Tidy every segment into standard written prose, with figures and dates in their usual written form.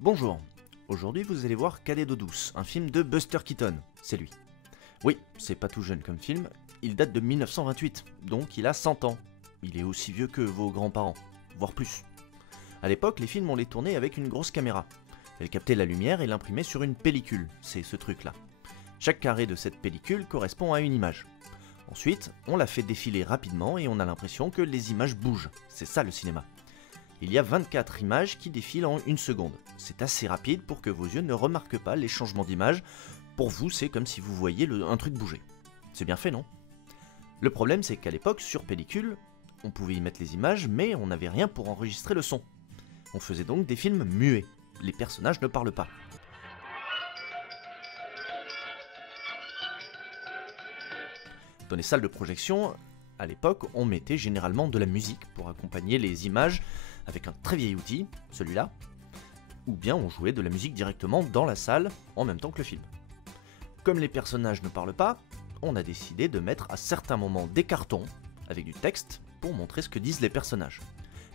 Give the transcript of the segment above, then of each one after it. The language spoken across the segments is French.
Bonjour, aujourd'hui vous allez voir Cadet d'eau douce, un film de Buster Keaton, c'est lui. Oui, c'est pas tout jeune comme film, il date de 1928, donc il a 100 ans. Il est aussi vieux que vos grands-parents, voire plus. À l'époque, les films on les tournait avec une grosse caméra. Elle captait la lumière et l'imprimait sur une pellicule, c'est ce truc-là. Chaque carré de cette pellicule correspond à une image. Ensuite, on la fait défiler rapidement et on a l'impression que les images bougent, c'est ça le cinéma. Il y a 24 images qui défilent en une seconde. C'est assez rapide pour que vos yeux ne remarquent pas les changements d'image. Pour vous, c'est comme si vous voyiez un truc bouger. C'est bien fait, non? Le problème, c'est qu'à l'époque, sur pellicule, on pouvait y mettre les images, mais on n'avait rien pour enregistrer le son. On faisait donc des films muets. Les personnages ne parlent pas. Dans les salles de projection, à l'époque, on mettait généralement de la musique pour accompagner les images avec un très vieil outil, celui-là, ou bien on jouait de la musique directement dans la salle en même temps que le film. Comme les personnages ne parlent pas, on a décidé de mettre à certains moments des cartons avec du texte pour montrer ce que disent les personnages.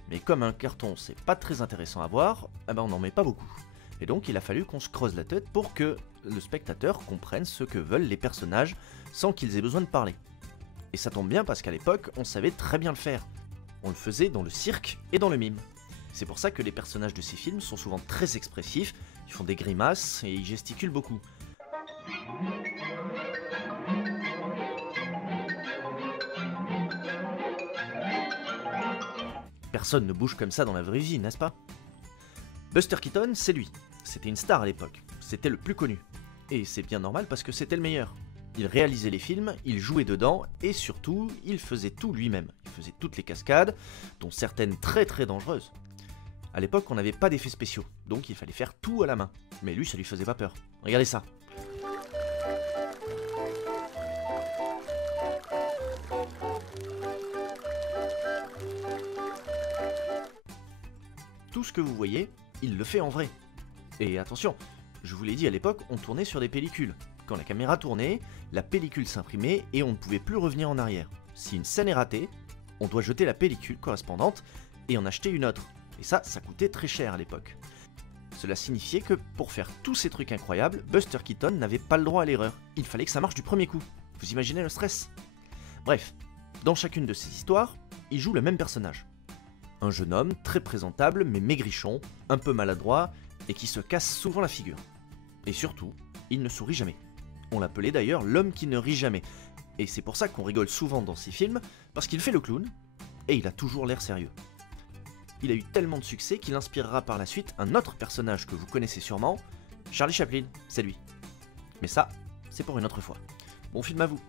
Mais comme un carton c'est pas très intéressant à voir, on n'en met pas beaucoup. Et donc il a fallu qu'on se creuse la tête pour que le spectateur comprenne ce que veulent les personnages sans qu'ils aient besoin de parler. Et ça tombe bien parce qu'à l'époque, on savait très bien le faire. On le faisait dans le cirque et dans le mime. C'est pour ça que les personnages de ces films sont souvent très expressifs, ils font des grimaces et ils gesticulent beaucoup. Personne ne bouge comme ça dans la vraie vie, n'est-ce pas? Buster Keaton, c'est lui. C'était une star à l'époque. C'était le plus connu. Et c'est bien normal parce que c'était le meilleur. Il réalisait les films, il jouait dedans, et surtout, il faisait tout lui-même. Il faisait toutes les cascades, dont certaines très très dangereuses. À l'époque, on n'avait pas d'effets spéciaux, donc il fallait faire tout à la main. Mais lui, ça lui faisait pas peur. Regardez ça. Tout ce que vous voyez, il le fait en vrai. Et attention, je vous l'ai dit à l'époque, on tournait sur des pellicules. Quand la caméra tournait, la pellicule s'imprimait et on ne pouvait plus revenir en arrière. Si une scène est ratée, on doit jeter la pellicule correspondante et en acheter une autre. Et ça coûtait très cher à l'époque. Cela signifiait que pour faire tous ces trucs incroyables, Buster Keaton n'avait pas le droit à l'erreur. Il fallait que ça marche du premier coup. Vous imaginez le stress? Bref, dans chacune de ces histoires, il joue le même personnage. Un jeune homme très présentable mais maigrichon, un peu maladroit et qui se casse souvent la figure. Et surtout, il ne sourit jamais. On l'appelait d'ailleurs l'homme qui ne rit jamais. Et c'est pour ça qu'on rigole souvent dans ces films, parce qu'il fait le clown, et il a toujours l'air sérieux. Il a eu tellement de succès qu'il inspirera par la suite un autre personnage que vous connaissez sûrement, Charlie Chaplin, c'est lui. Mais ça, c'est pour une autre fois. Bon film à vous!